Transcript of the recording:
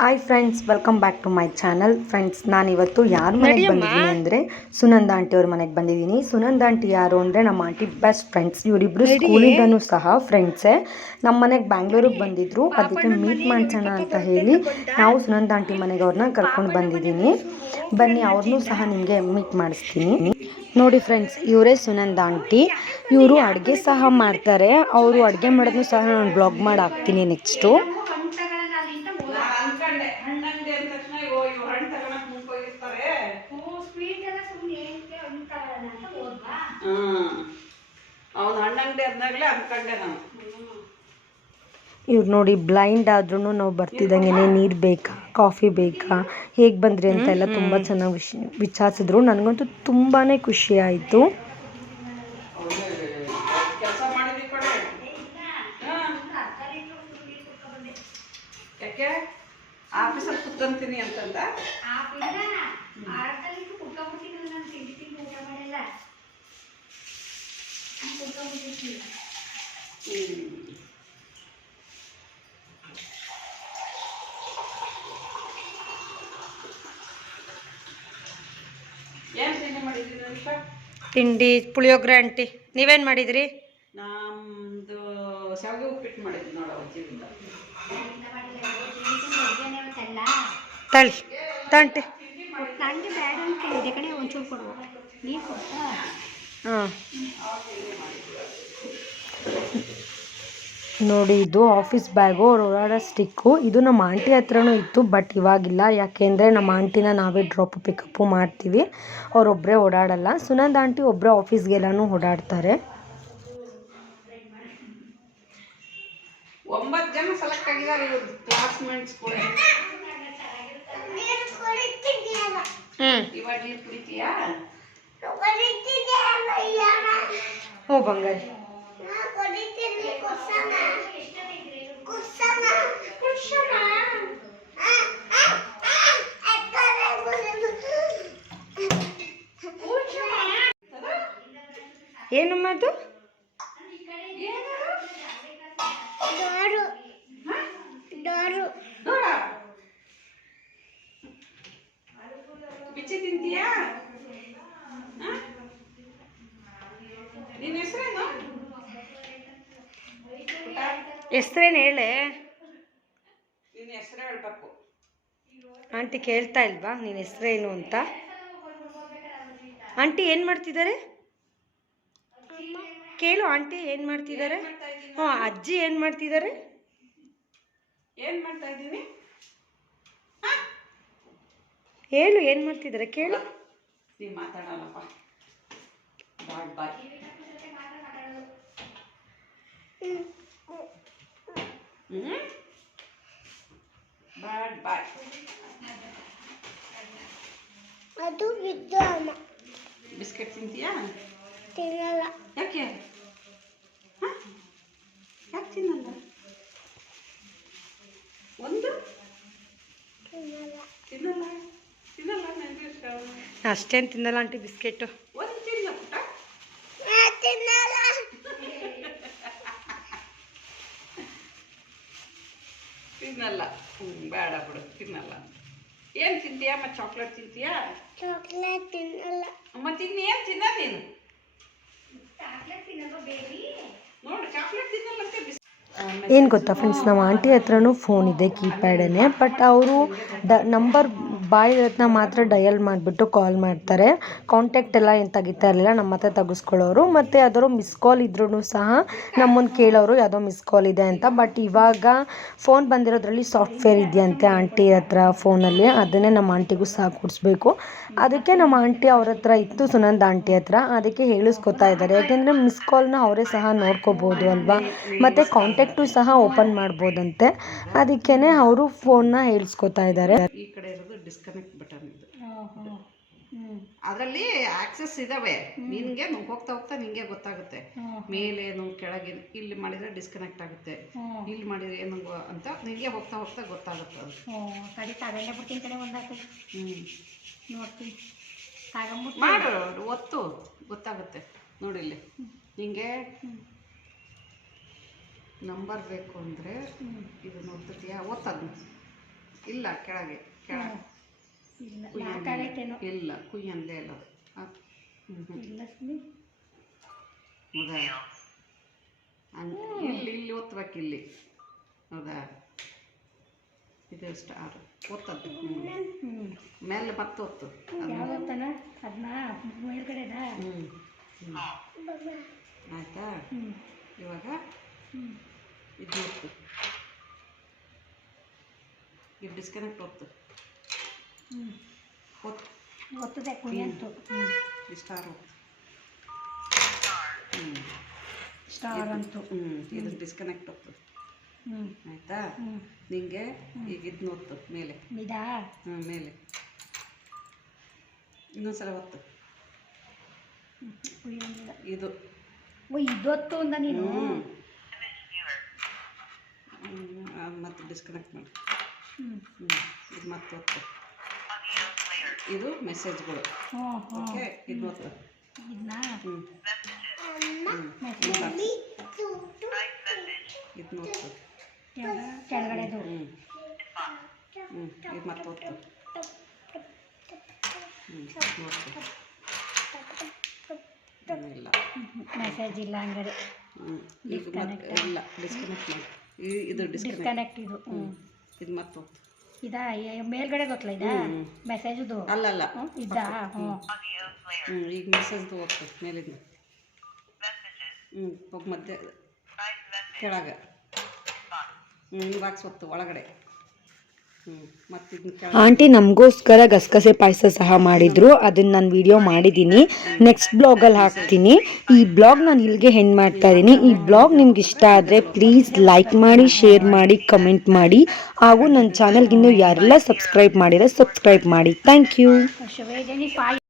Hi friends, welcome back to my channel. Friends, ನಾನಿವತ್ತು ಯಾರ ಮನೆಗೆ ಬಂದಿದ್ದೀನಿ ಅಂದರೆ ಸುನಂದ ಆಂಟಿಯವ್ರ ಮನೆಗೆ ಬಂದಿದ್ದೀನಿ. ಸುನಂದ ಆಂಟಿ ಯಾರು ಅಂದರೆ ನಮ್ಮ ಆಂಟಿ ಬೆಸ್ಟ್ ಫ್ರೆಂಡ್ಸ್. ಇವರಿಬ್ಬರು ಸ್ಕೂಲಿಂದನೂ ಸಹ ಫ್ರೆಂಡ್ಸೇ. ನಮ್ಮ ಮನೆಗೆ ಬ್ಯಾಂಗ್ಳೂರಿಗೆ ಬಂದಿದ್ದರು, ಅದಕ್ಕೆ ಮೀಟ್ ಮಾಡ್ಸೋಣ ಅಂತ ಹೇಳಿ ನಾವು ಸುನಂದ ಆಂಟಿ ಮನೆಗೆ ಅವ್ರನ್ನ ಕರ್ಕೊಂಡು ಬಂದಿದ್ದೀನಿ. ಬನ್ನಿ, ಅವ್ರನ್ನೂ ಸಹ ನಿಮಗೆ ಮೀಟ್ ಮಾಡಿಸ್ತೀನಿ. ನೋಡಿ ಫ್ರೆಂಡ್ಸ್, ಇವರೇ ಸುನಂದ ಆಂಟಿ. ಇವರು ಅಡುಗೆ ಸಹ ಮಾಡ್ತಾರೆ. ಅವರು ಅಡುಗೆ ಮಾಡೋದನ್ನು ಸಹ ನಾನು ಬ್ಲಾಗ್ ಮಾಡಿ ಹಾಕ್ತೀನಿ ನೆಕ್ಸ್ಟು. ಇವ್ರು ನೋಡಿ, ಬ್ಲೈಂಡ್ ಆದ್ರೂ ನಾವು ಬರ್ತಿದ್ದಂಗೆ ನೀರು ಬೇಕಾ, ಕಾಫಿ ಬೇಕಾ, ಹೇಗೆ ಬಂದ್ರಿ ಅಂತೆಲ್ಲ ತುಂಬ ಚೆನ್ನಾಗಿ ವಿಚಾರಿಸಿದ್ರು. ನನಗಂತೂ ತುಂಬಾ ಖುಷಿ ಆಯಿತು. ಆಫೀಸಲ್ಲಿ ಕುತ್ಕೊಂತೀನಿ ಅಂತಂದ ಏನು ತಿಂಡಿ ಮಾಡಿದ್ರಿ? ತಿಂಡಿ ಪುಳಿಯೋಗರೆ. ಆಂಟಿ ನೀವೇನು ಮಾಡಿದ್ರಿ? ನಮ್ಮದು ಶಾವಿಗೆ ಉಪ್ಪಿಟ್ಟು ಮಾಡಿದ್ವಿ ನೋಡೋ ಜೀವಿಂದ. ತಳಿ ತಂಟಿ ನನಗೆ ಬೇಡ ಅಂತ ಇದೆ ಕಡೆ ಒಂಚೂರು ಕೊಡುವ ನೀರು ಕೊಡ್ತಾ. ಹಾಂ, ನೋಡಿ, ಇದು ಆಫೀಸ್ ಬ್ಯಾಗು, ಅವ್ರು ಓಡಾಡೋ ಸ್ಟಿಕ್ಕು. ಇದು ನಮ್ಮ ಆಂಟಿ ಹತ್ರನೂ ಇತ್ತು, ಬಟ್ ಇವಾಗಿಲ್ಲ. ಯಾಕೆಂದರೆ ನಮ್ಮ ಆಂಟಿನ ನಾವೇ ಡ್ರಾಪು ಪಿಕಪ್ಪು ಮಾಡ್ತೀವಿ, ಅವರೊಬ್ಬರೇ ಓಡಾಡಲ್ಲ. ಸುನಂದ ಆಂಟಿ ಒಬ್ಬರೇ ಆಫೀಸ್ಗೆಲ್ಲನೂ ಓಡಾಡ್ತಾರೆ. 9 ಜನ ಸೆಲೆಕ್ಟ್ ಆಗಿದ್ದಾರೆ ಇವರು ಕ್ಲಾಸ್ಮೇಟ್ಸ್ ಕೂಡ. ಇವಾಗ ನೀರು ಕುಡಿತೀಯಾ? ಓ ಬಂಗಾರಿ, ಏನಮ್ಮ ಅದು? ಬಿಚ್ಚಿ ತಿಂತೀಯಾ? ನಿನ್ನ ಹೆಸರೇನು? ಹೆಸ್ರೇನು ಹೇಳೆ? ನಿನ್ನ ಹೆಸರು ಹೇಳ್ಬೇಕು. ಆಂಟಿ ಕೇಳ್ತಾ ಇಲ್ವಾ ನಿನ್ನ ಹೆಸ್ರೇನು ಅಂತ? ಆಂಟಿ ಏನು ಮಾಡ್ತಿದ್ದಾರೆ ಕೇಳು. ಆಂಟಿ ಏನು ಮಾಡ್ತಿದ್ದಾರೆ? ಹ್ಞೂ, ಅಜ್ಜಿ ಏನು ಮಾಡ್ತಿದ್ದಾರೆ? ಏನು ಮಾಡ್ತಾ ಇದ್ದೀನಿ? ಹೇಳು, ಏನು ಮಾಡ್ತಿದ್ದಾರೆ ಕೇಳು. ನೀವು ಮಾತಾಡಲ್ಲಪ್ಪ. ಬಾಯ್ ಬಾಯ್. ಬಾಯ್ ಬಾಯ್. ಅದು ಬಿದ್ದು ಅಮ್ಮ ಬಿಸ್ಕೆಟ್ ತಿಂತೀಯಾ? ತಿನ್ನಲ್ಲ. ಯಾಕೆ ಯಾಕೆ ತಿನ್ನಲ್ಲ? ಒಂದು ತಿನ್ನಲ್ಲ ತಿನ್ನಲ್ಲ ನನಗೆ ಇಷ್ಟ. ಅಷ್ಟೇನು ತಿನ್ನಲ್ಲ ಆಂಟಿ ಬಿಸ್ಕೆಟು. ಒಂದು ತಿನ್ನ ಪುಟ್ಟ. ತಿನ್ನಲ್ಲ. ತಿನ್ನಲ್ಲ. ಬೇಡ ಬಿಡು, ತಿನ್ನಲ್ಲ. ಏನು ತಿಂತೀಯಾ? ಮತ್ತು ಚಾಕ್ಲೇಟ್ ತಿಂತೀಯಾ? ಚಾಕ್ಲೇಟ್ ತಿನ್ನಲ್ಲ. ಮತ್ತು ಇನ್ನೇನು ತಿನ್ನ ನೀನು? ನೋಡು, ಚಾಕ್ಲೇಟ್ ತಿನ್ನಲ್ಲಂತೆ. ಏನು ಗೊತ್ತಾ ಫ್ರೆಂಡ್ಸ್, ನಮ್ಮ ಆಂಟಿ ಹತ್ರನೂ ಫೋನ್ ಇದೆ, ಕೀಪ್ಯಾಡೇ. ಬಟ್ ಅವರು ನಂಬರ್ ಬಾಯಿ ರತ್ನ ಮಾತ್ರ ಡಯಲ್ ಮಾಡಿಬಿಟ್ಟು ಕಾಲ್ ಮಾಡ್ತಾರೆ. ಕಾಂಟ್ಯಾಕ್ಟ್ ಎಲ್ಲ ಏನು ತೆಗಿತಾ ಇರಲಿಲ್ಲ, ನಮ್ಮ ಹತ್ರ ತೆಗೆಸ್ಕೊಳ್ಳೋರು. ಮತ್ತು ಯಾವ್ದಾದ್ರು ಮಿಸ್ ಕಾಲ್ ಇದ್ರೂ ಸಹ ನಮ್ಮನ್ನು ಕೇಳೋರು ಯಾವುದೋ ಮಿಸ್ ಕಾಲ್ ಇದೆ ಅಂತ. ಬಟ್ ಇವಾಗ ಫೋನ್ ಬಂದಿರೋದ್ರಲ್ಲಿ ಸಾಫ್ಟ್ವೇರ್ ಇದೆಯಂತೆ ಆಂಟಿ ಹತ್ರ ಫೋನಲ್ಲಿ, ಅದನ್ನೇ ನಮ್ಮ ಆಂಟಿಗೂ ಸಹ ಕೊಡಿಸ್ಬೇಕು. ಅದಕ್ಕೆ ನಮ್ಮ ಆಂಟಿ ಅವ್ರ ಹತ್ರ ಇತ್ತು, ಸುನಂದ ಆಂಟಿ ಹತ್ರ. ಅದಕ್ಕೆ ಹೇಳಿಸ್ಕೊತಾ ಇದ್ದಾರೆ. ಯಾಕೆಂದರೆ ಮಿಸ್ ಕಾಲ್ನ ಅವರೇ ಸಹ ನೋಡ್ಕೋಬೋದು ಅಲ್ವಾ, ಮತ್ತು ಕಾಂಟ್ಯಾಕ್ಟು ಸಹ ಓಪನ್ ಮಾಡ್ಬೋದಂತೆ. ಅದಕ್ಕೇ ಅವರು ಫೋನ್ನ ಹೇಳಿಸ್ಕೊತಾ ಇದ್ದಾರೆ. ಈ ಕಡೆ ಇರೋದು ಡಿಸ್ಕನೆಕ್ಟ್ ಬಟನ್ ಇದು. ಅದರಲ್ಲಿ ಆಕ್ಸೆಸ್ ಇದಾವೆ. ನಿನಗೆ ಹೋಗ್ತಾ ಹೋಗ್ತಾ ನಿನಗೆ ಗೊತ್ತಾಗುತ್ತೆ. ಮೇಲೇನು ಕೆಳಗೆ ಇಲ್ಲಿ ಮಾಡಿದರೆ ಡಿಸ್ಕನೆಕ್ಟ್ ಆಗುತ್ತೆ, ಇಲ್ಲಿ ಮಾಡಿದರೆ ಏನು ಅಂತ ನಿನಗೆ ಹೋಗ್ತಾ ಹೋಗ್ತಾ ಗೊತ್ತಾಗುತ್ತೆ ಅದು. ನೋಡ್ತೀನಿ, ಮಾಡು, ಒತ್ತು, ಗೊತ್ತಾಗುತ್ತೆ. ನೋಡಿಲ್ಲಿ ನಿಂಗೆ ನಂಬರ್ ಬೇಕು ಅಂದರೆ ಇದು ನೋಡ್ತೀಯಾ? ಒತ್ತದು. ಇಲ್ಲ ಕೆಳಗೆ ಕೆಳಗೆ ಇಲ್ಲ ನಾಲ್ಕಾಗೈತೇನೋ. ಇಲ್ಲ ಕುಯ್ ಅಂದೇ ಇಲ್ಲ ಅದು. ಇಲ್ಲ ಸುಮ್ಮನೆ ಹೌದಾ ಇಲ್ಲಿ ಇಲ್ಲಿ ಒತ್ತಬೇಕು ಇಲ್ಲಿ ಹೌದಾ ಇದು ಸ್ಟಾರ್ ಒತ್ತದ್ದು ಮೇಲೆ ಮತ್ತೆ ಒತ್ತು ಯಾವತ್ತನ ಅದನ್ನ ಮೇಲ್ಗಡೆನಾ? ಆಯಿತಾ ಇವಾಗ ಇದು ಒತ್ತು ಇದು ಡಿಸ್ಕನೆಕ್ಟ್ ಒತ್ತು ಒತ್ತು ಗೊತ್ತದೆ ಕುಯ್ಯಂತು. ಈ ಸ್ಟಾರ್ ಒತ್ತು ಸ್ಟಾರ್ ಅಂತು. ಇದು ಡಿಸ್ಕನೆಕ್ಟ್ ಒತ್ತು ಹ್ಞೂ ಆಯಿತಾ ನಿಂಗೆ ಈಗ ಇದನ್ನ ಒತ್ತು ಮೇಲೆ ಇದಾ? ಮೇಲೆ ಇನ್ನೊಂದ್ಸಲ ಒತ್ತು ಕುಯ್ಯಂಗಿಲ್ಲ. ಇದು ಓ ಇದೊತ್ತು ಅಂದ ನೀನು? ಮತ್ತೆ ಡಿಸ್ಕನೆಕ್ಟ್ ಮಾಡಿ ಹ್ಞೂ ಇದು ಮತ್ತೆ ಒತ್ತು ಇದು ಮೆಸೇಜ್ಗಳು ಹ್ಞೂ ಹ್ಞೂ ಓಕೆ ಇದು ಒತ್ತು ಇದನ್ನ ಇದನ್ನ ಒತ್ತು ಕೆಳಗಡೆದು. ಇದು ಮತ್ತೆ ಒತ್ತು ಇಲ್ಲ ಮೆಸೇಜ್ ಇಲ್ಲ ಹಂಗಾರೆ. ಈಗ ಮತ್ತೆ ಇಲ್ಲ ಡಿಸ್ಕನೆಕ್ಟ್ ಮಾಡಿ ಇದು ಡಿಸ್ಕನೆಕ್ಟ್ ಡಿಸ್ಕನೆಕ್ಟ್ ಇದು. ಇದು ಮತ್ತೆ ಒತ್ತು ಇದಾ ಮೇಲ್ಗಡೆ ಗೊತ್ತಲ್ಲ ಇದಾ ಮೆಸೇಜದು? ಅಲ್ಲ ಇದಾ? ಹ್ಞೂ ಈಗ ಮೆಸೇಜ್ದು ಒತ್ತು ಮೇಲಿಂದ ಮಧ್ಯೆ ಕೆಳಗೆ ಬಾಕ್ಸ್ ಒತ್ತು ಒಳಗಡೆ ಮತ್ತೆ ಇದನ್ನ ಕೆಳಗೆ ಆಂಟಿ ನಮಗೋಸ್ಕರ ಗಸಗಸೆ ಪಾಯಸ ಸಹ ಮಾಡಿದ್ರು, ಅದನ್ನ ನಾನು ವಿಡಿಯೋ ಮಾಡಿದ್ದೀನಿ, ನೆಕ್ಸ್ಟ್ ಬ್ಲಾಗಲ್ಲಿ ಹಾಕ್ತೀನಿ. ಈ ಬ್ಲಾಗ್ ನಾನು ಇಲ್ಲಿಗೆ ಹೆಂಡ್ ಮಾಡ್ತಾ ಇದ್ದೀನಿ. ಈ ಬ್ಲಾಗ್ ನಿಮ್ಗೆ ಇಷ್ಟ ಆದರೆ ಪ್ಲೀಸ್ ಲೈಕ್ ಮಾಡಿ, ಶೇರ್ ಮಾಡಿ, ಕಮೆಂಟ್ ಮಾಡಿ, ಹಾಗೂ ನನ್ನ ಚಾನಲ್ಗೆ ಇನ್ನೂ ಯಾರೆಲ್ಲ ಸಬ್ಸ್ಕ್ರೈಬ್ ಮಾಡಿರೋ ಸಬ್ಸ್ಕ್ರೈಬ್ ಮಾಡಿ. Thank you. ಶಿವೇಜನಿ 5